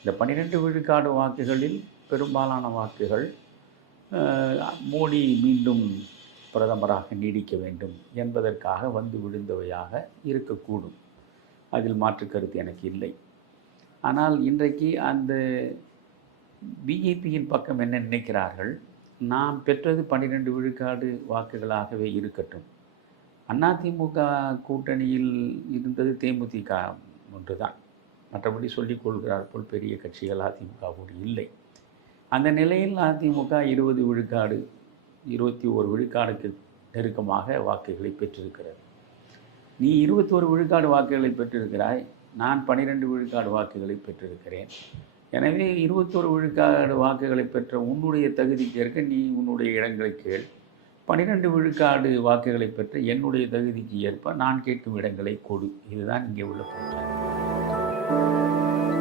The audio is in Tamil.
இந்த பன்னிரெண்டு விழுக்காடு வாக்குகளில் பெரும்பாலான வாக்குகள் மோடி மீண்டும் பிரதமராக நீடிக்க வேண்டும் என்பதற்காக வந்து விழுந்தவையாக இருக்கக்கூடும். அதில் மாற்று கருத்து எனக்கு இல்லை. ஆனால் இன்றைக்கு அந்த பிஜேபியின் பக்கம் என்ன நினைக்கிறார்கள்? நாம் பெற்றது பன்னிரெண்டு விழுக்காடு வாக்குகளாகவே இருக்கட்டும். அதிமுக கூட்டணியில் இருந்தது தேமுதிக ஒன்றுதான். மற்றபடி சொல்லிக் கொள்கிறார் போல் பெரிய கட்சிகள் அதிமுகவோடு இல்லை. அந்த நிலையில் அதிமுக இருபது விழுக்காடு இருபத்தி ஓரு விழுக்காடுக்கு நெருக்கமாக வாக்குகளை பெற்றிருக்கிறது. நீ இருபத்தோரு விழுக்காடு வாக்குகளை பெற்றிருக்கிறாய் நான் பனிரெண்டு விழுக்காடு வாக்குகளை பெற்றிருக்கிறேன். எனவே இருபத்தோரு விழுக்காடு வாக்குகளை பெற்ற உன்னுடைய தகுதிக்கேற்க நீ உன்னுடைய இடங்களை கேள். பன்னிரெண்டு விழுக்காடு வாக்குகளை பெற்ற என்னுடைய தகுதிக்கு ஏற்ப நான் கேட்கும் இடங்களை கொடு. இதுதான் இங்கே உள்ள பிரச்சனை thank you